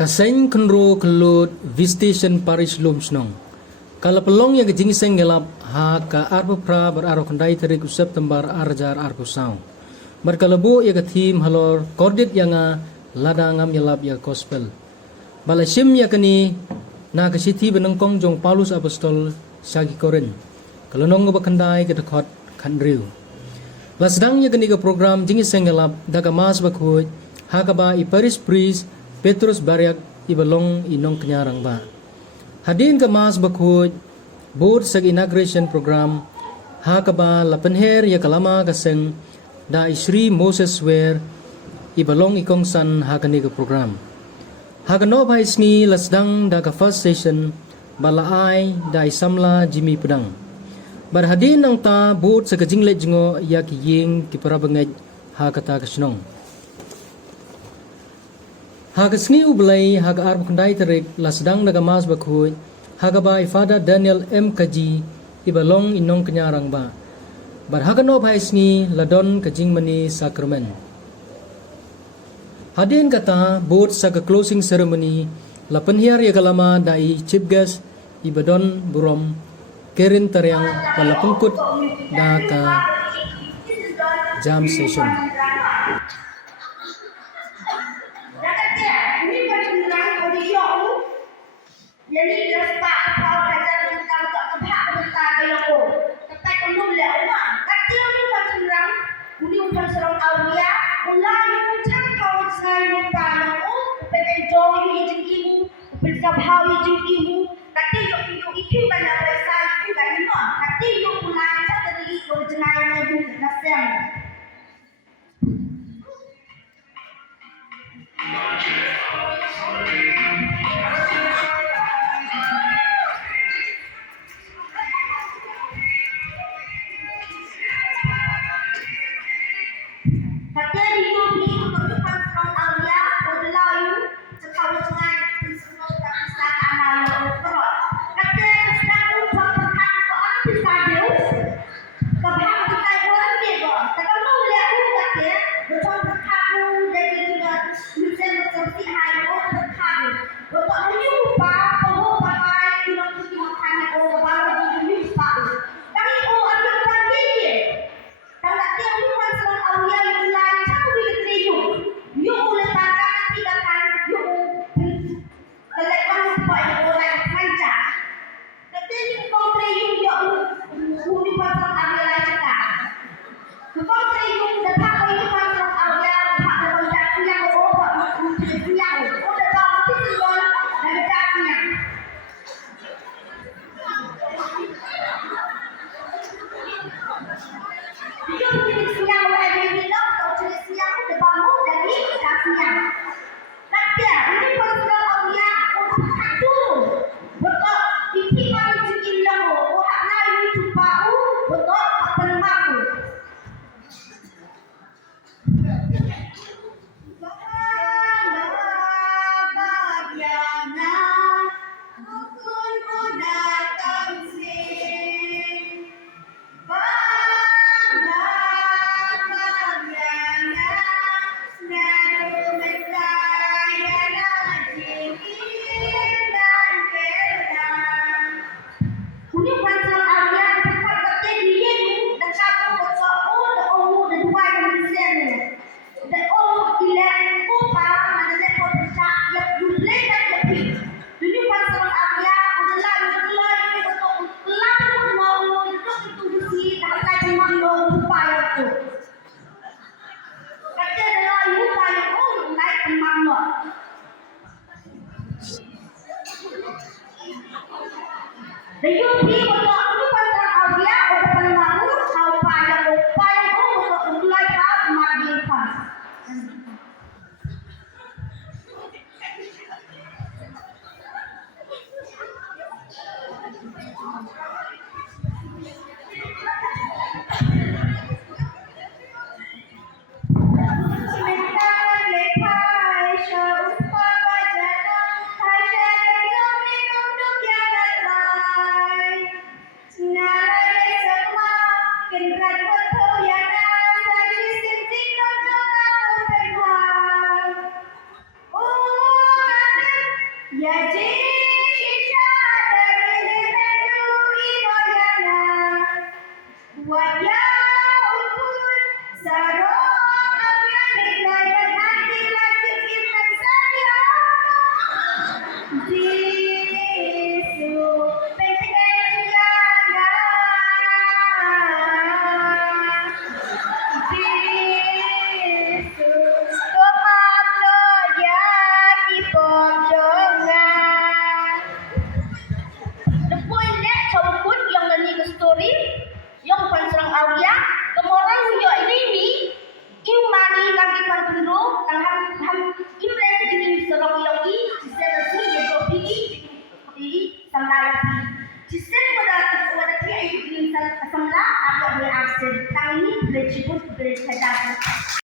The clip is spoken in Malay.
Kaseng kenro kelut visitation parish lum snong. Kalau pelong yang kejing gelap ha ka arba pra beraro kendai tarik September arjar arku saung. Berkalebu ya ketim halor kordit yang lada ngam yalap ya gospel. Balasim ya kini na kesiti benengkong jong Paulus apostol sagi korin. Kalau nong bekendai ke dekot kandriu. Lasdang ya kini ke program jingis gelap daga mas bakut ha ka ba i parish priest Petrus Baryak ibalong inong kenyarang ba. Hadin ke mas bakut board sag inauguration program ha ka ba lapenher ya kalama kaseng da Isri Moses Wer ibalong ikong san ha kani ke program. Ha kano ba isni lasdang da ka first session balaai da isamla Jimmy Pedang. Barhadin ang ta board sa kajinglet jingo ya ki ying ki parabangaj ha kata kasnong. Haga sni ublay haga arb kandai tarik lasdang naga mas bakhuy haga ba Father Daniel M. Kaji ibalong inong kenyarang ba. Bar haga no bhai sni ladon kajing mani sakramen. Hadin kata board sa closing ceremony lapenhiar ya kalama dai chief guest ibadon burom kerin taryang palapungkut da ka jam session. Jadi respa kau kajar tentang tak kebak tentang kalau tapi kamu lihat apa? Kecil ni macam orang, uni upan serong awia, ulai upan kau sengai lupa aku, upan enjoy ni jengimu, upan kabau ni jengimu, tapi yuk ikut banyak besar ikut kan ni mah, tapi yuk ulai cakap tadi kau jenai ni nasiam. Ya, Ji.